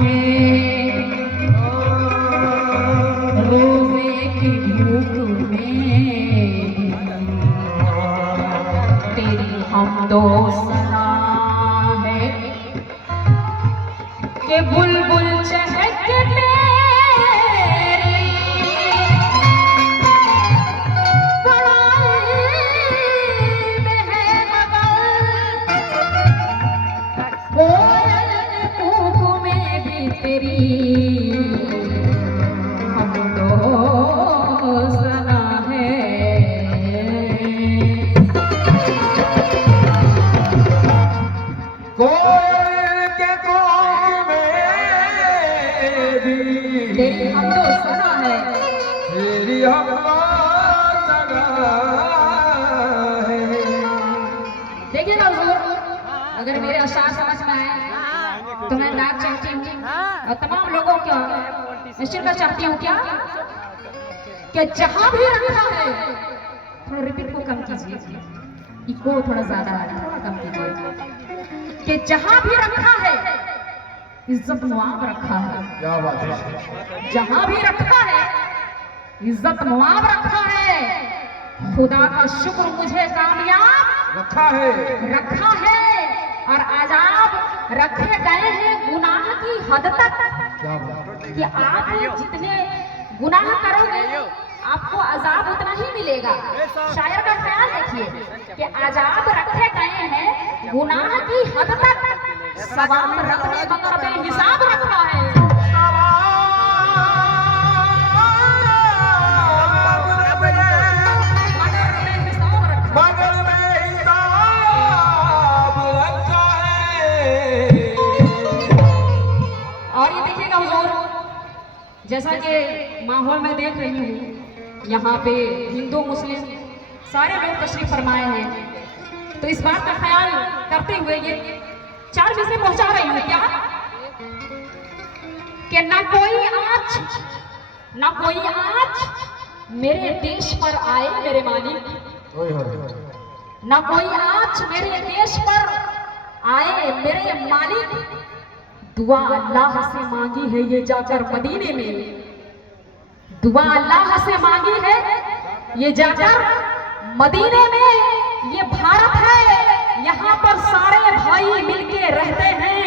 है रोजे की भूख में तेरी हमदो सना है कि बुलबुल चहक तेरी बड़ाई में है मगर कोयल की कूक में भी तेरी हमदो सना है। तेरी हमदो सना है, तेरी हमदो सना है। देखिए ना हुजूर, अगर मेरे अशार समझ में आए तो मैं नाक चाहती हूँ और तमाम लोगों को निश्चित कर चाहती हूँ क्या कि जहाँ भी रखा है, थोड़ा रिपीट को कम कीजिए, इको थोड़ा ज्यादा है, थोड़ा कम कीजिए, कि जहाँ भी रखा है इज्जत मुआब रखा है। क्या बात है। जहाँ भी रखा है इज्जत मुआब रखा है। खुदा का शुक्र मुझे कामयाब रखा है और आजाब रखे गए हैं गुनाह की हद तक क्या बात है। कि आप जितने गुनाह करोगे आपको अजाब उतना ही मिलेगा। शायर का ख्याल देखिए कि अजाब रखे गए हैं गुनाह की हद तक, सवाब रखने मगर बेहिसाब रखा है। और ये देखिएगा हुजूर, जैसा कि माहौल में देख रही हूँ यहाँ पे हिंदू मुस्लिम सारे लोग तशरीफ फरमाए हैं, तो इस बात का ख्याल करते हुए ये 4 विषय पहुंचा रही हूँ क्या कि ना कोई आँच मेरे देश पर आए मेरे मालिक, ना कोई आँच मेरे देश पर आए मेरे मालिक। दुआ अल्लाह से मांगी है ये जाकर मदीने में, दुआ अल्लाह से मांगी है ये जाकर मदीने में। ये भारत है, यहाँ पर सारे भाई मिलके रहते हैं,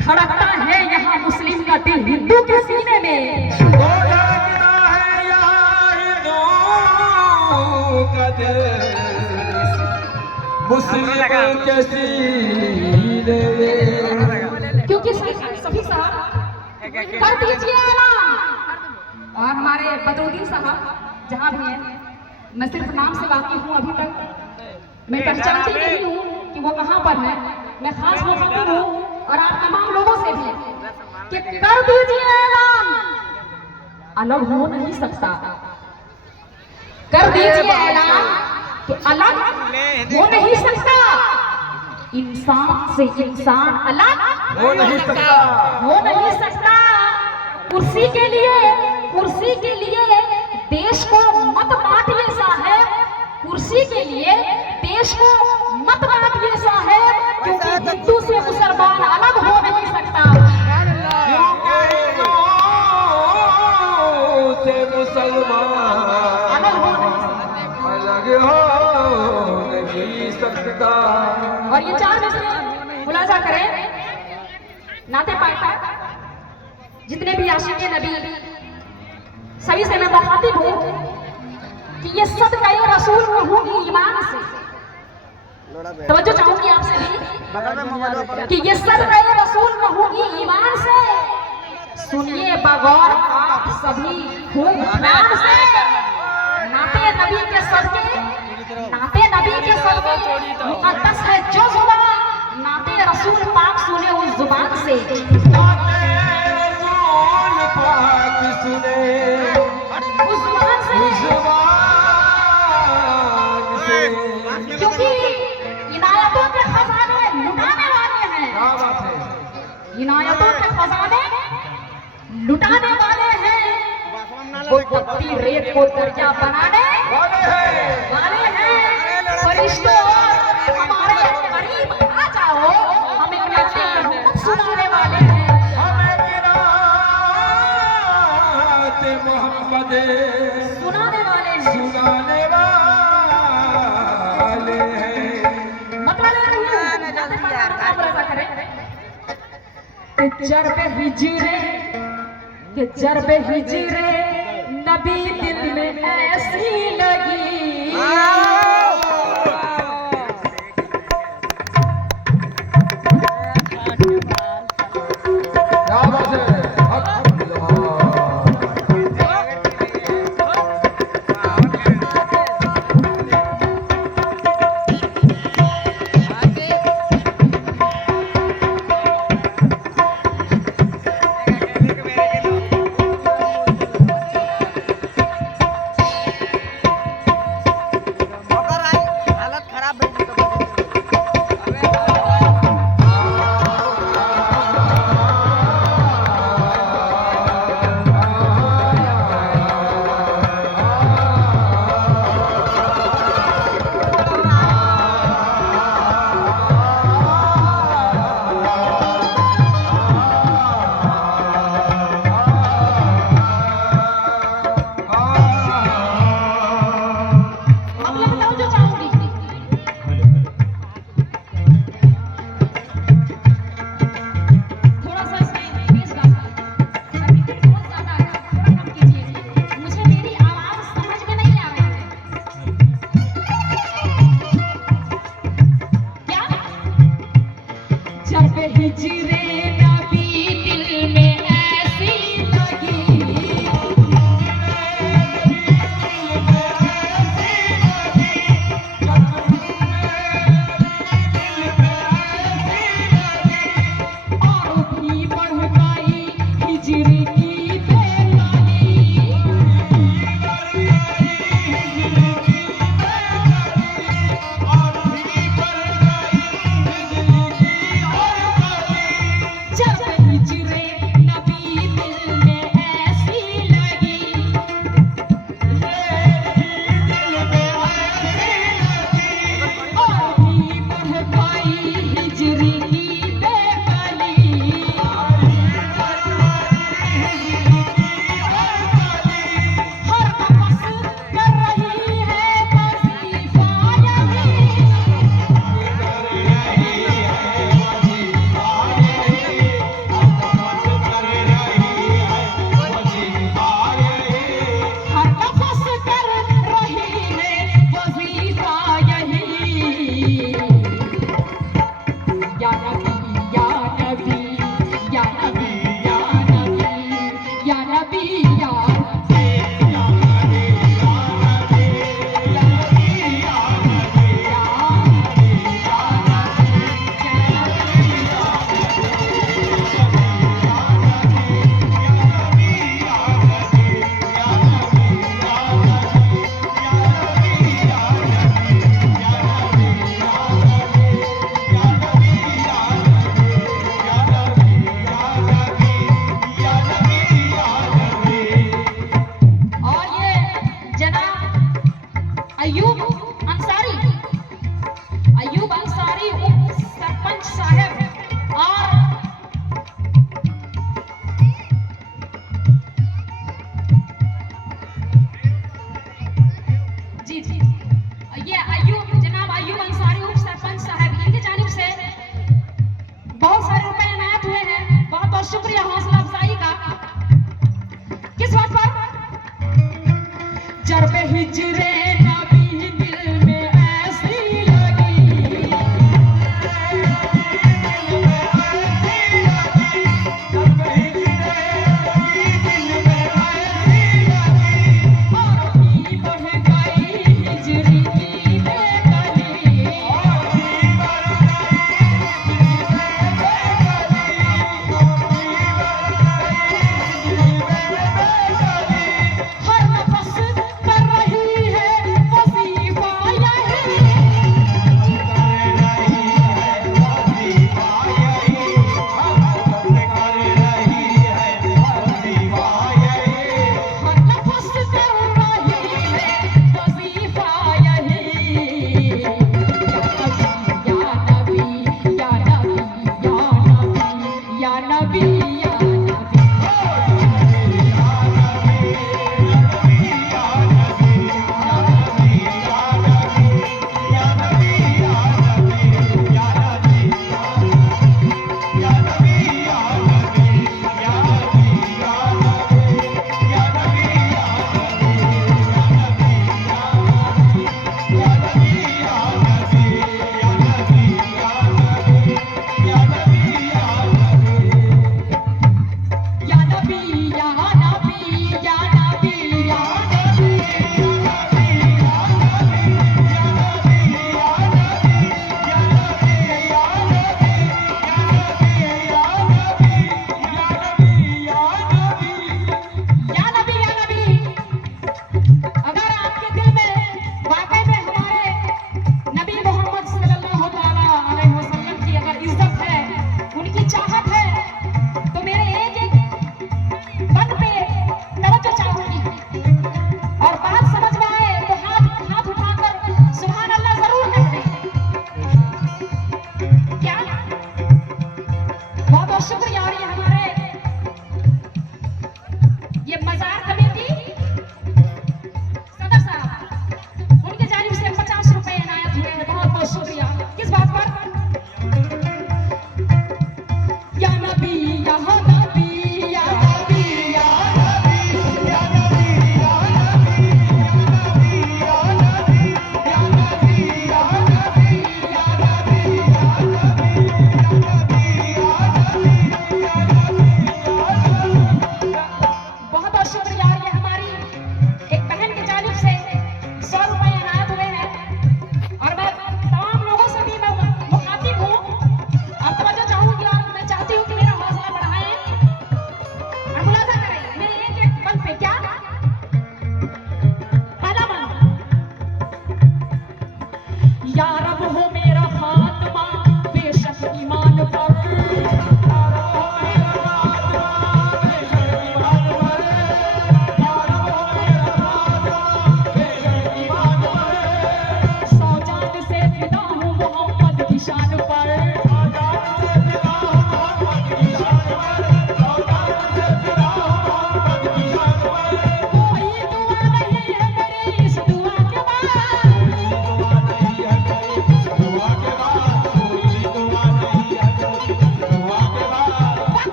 धड़कता है यहाँ मुस्लिम का दिल हिंदू के सीने में। क्योंकि सभी साहब कर दीजिए ऐलान, और हमारे बदरुद्दीन साहब जहाँ भी हैं, मैं सिर्फ नाम से वाकिफ हूँ, अभी तक मैं पहचानती नहीं हूँ कि वो कहाँ पर है। मैं खास मुखातिब हूँ और आप तमाम लोगों से भी कि कर दीजिए ऐलान, अलग हो नहीं सकता। कर दीजिए ऐलान कि अलग हो नहीं सकता, इंसान से इंसान अलग हो नहीं सकता। कुर्सी के लिए देश को मत बांटिए साहब, कुर्सी के लिए देश को मत बांटिए साहब, क्योंकि हिंदू से मुसलमान अलग हो नहीं सकता। से मुसलमान अलग हो नहीं सकता। और ये 4 विषय मुलाजा करें, नाते पाका जितने भी आशिक़े नबी सभी से मैं मुखातिब हूँ कि ये सदक़े रसूल होगी ईमान से। तवज्जो चाहूंगी आपसे भी कि ये सदक़े रसूल होगी ईमान से। सुनिए बगौर आप सभी खूब ध्यान से, नाते नबी के सदक़े मुक़द्दस है जो ज़ुबान, नाते रसूल पाक सुने उस ज़ुबान से। क्योंकि इनायतों के खजाने लुटाने वाले हैं, इनायतों के खजाने लुटाने वाले हैं। कोई पत्ती रेत को दरिया बनाने वाले हैं। फरिश्तों हमारे करीब आ जाओ, हमें सुनाने वाले हैं। बातें सुनाने वाले हैं। सुनाने वाले हैं। मतलब ले रही हूँ ऐसा करें कि जरब हिजरे नबी दिल में ऐसी लगी। क्या बात है? शुक्रिया हौसला अफजाई का। किस बात पर? जब हिजरे नबी दिल में ऐसी लगी, जब हिजरे नबी दिल में ऐसी लगी, और भी बढ़ गई हिजरी की बेकली, और भी बढ़ गई हर नफस कर रही है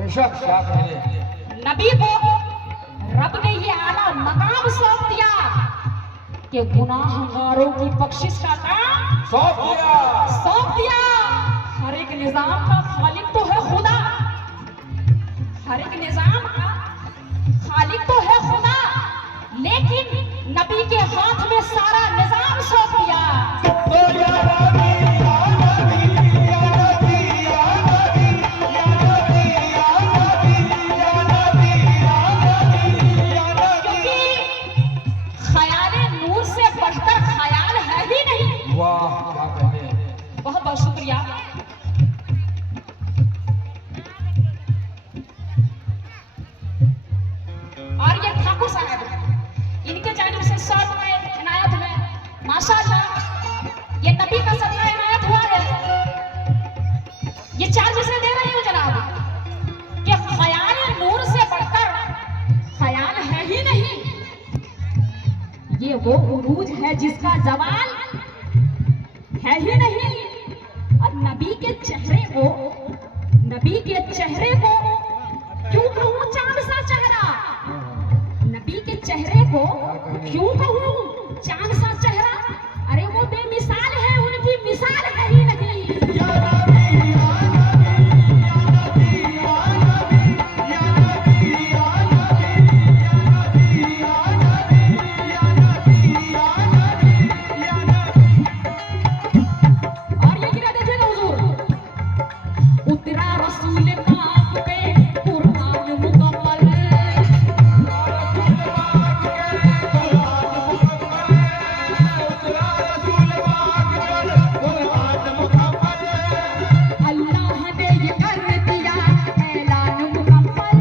बेशक क्या कहे। नबी को रब ने ये आला मकाम सौंप दिया कि गुनाहगारों की बख्शिश का काम सौंप दिया। हर एक निजाम का खालिक तो है खुदा, हर एक निजाम का खालिक तो है खुदा, लेकिन नबी के हाथ में सारा निजाम सौंप दिया। क्योंकि ख्याले नूर से बढ़कर ख्याल है ही नहीं। वाह क्या कहे। बहुत बहुत शुक्रिया। और ये ठाकुर साहब, इनके जानिब से 100 रुपए इनायत हुए। माशाअल्लाह, ये नबी का सदका इनायत हुआ है। ये चार्ज से दे रही हूँ जनाब कि ख्याल नूर से बढ़कर ख्याल है ही नहीं। ये वो उरूज है जिसका जवाल है ही नहीं। और नबी के चेहरे को क्यों कहूँ चांद सा चेहरा, नबी के चेहरे को क्यों कहूँ चांद सा चेहरा। अरे वो बेमिसाल है, उनकी मिसाल है ही नहीं। और ये गिरा देखिएगा हुजूर, उतरा रसूल पाक पे कुरान मुकम्मल। अल्लाह ने ये कर दिया ऐलान मुकम्मल।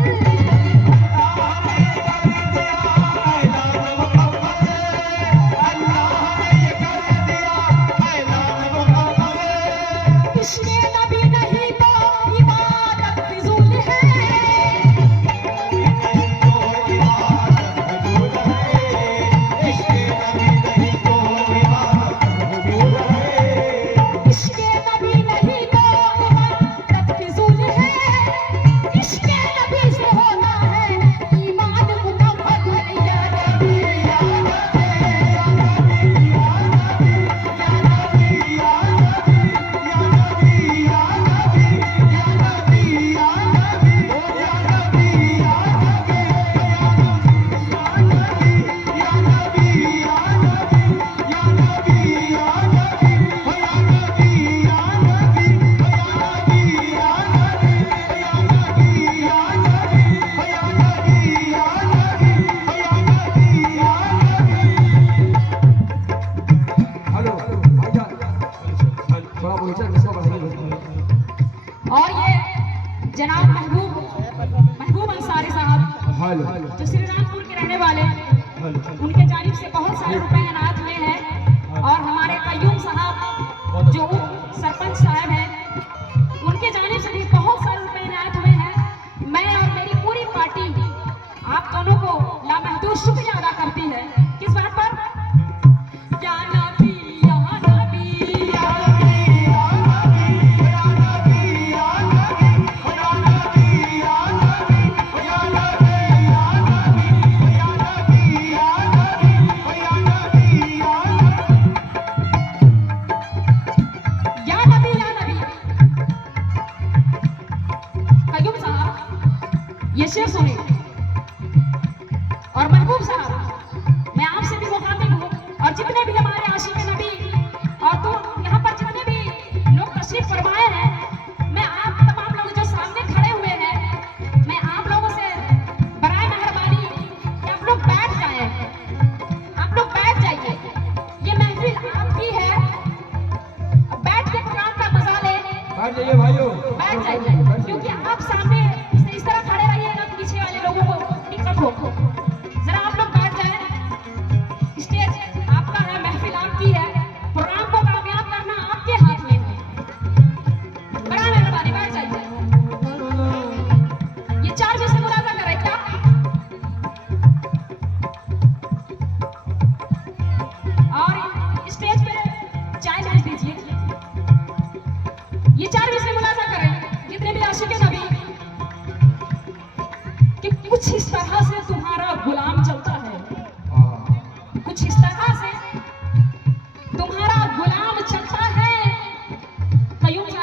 इश्क़े नबी नहीं तो इबादत फिजूल है। इश्क़े नबी नहीं तो इबादत फिजूल है। इश्क़े नबी से होना है ईमान मुकम्मल। या नबी या नबी या नबी या नबी या नबी या नबी या नबी या नबी या नबी या नबी या नबी या नबी या नबी या नबी या नबी या नबी हेलो भाईजान, थोड़ा ऊंचा किसको बढ़ाइए। और ये जनाब महबूब अंसारी साहब हेलो जो श्री रामपुर के रहने वाले, उनके जानिब से बहुत सारे रुपए इनायत हुए हैं। और हमारे कय्यूम साहब जो सरपंच साहब हैं, उनके जानिब से भी बहुत सारे रुपए इनायत हुए हैं। मैं और मेरी पूरी पार्टी आप दोनों को लामहदूद शुक्रिया अदा करती है। किस बात पर? या नबी या नबी या नबी या नबी या नबी या नबी या नबी या नबी या नबी या नबी या नबी या नबी या नबी या नबी या नबी। कय्यूम साहब ये शेर सुनिए। और महबूब साहब, मैं आपसे भी मुखातिब हूँ और जितने भी हमारे आशिक नबी और तो यहाँ पर जितने भी लोग तशरीफ फरमाए हैं, मैं आप तमाम लोग जो सामने खड़े हुए हैं, मैं आप लोगों से बराए मेहरबानी कि आप लोग बैठ जाएं, आप लोग बैठ जाइए। ये महफिल आपकी है, बैठ के कुरान का मजा लें। बैठ जाइए भाइयों, बैठ जाइए, क्योंकि आप सामने से इस तरह खड़े रहिएगा तो पीछे वाले लोगों को दिक्कत हो। जरा आप लोग बैठ जाएं। स्टेज आपका है, महफिल आपकी है, प्रोग्राम को कामयाब करना आपके हाथ में है। बड़ा मेहरबानी बैठ जाइए। ये 4 बजे से मुलाजा करें क्या? और स्टेज पे चाय भेज दीजिए। ये 4 बजे से मुलाजा करें जितने भी आशिक नबी कुछ इस तरह से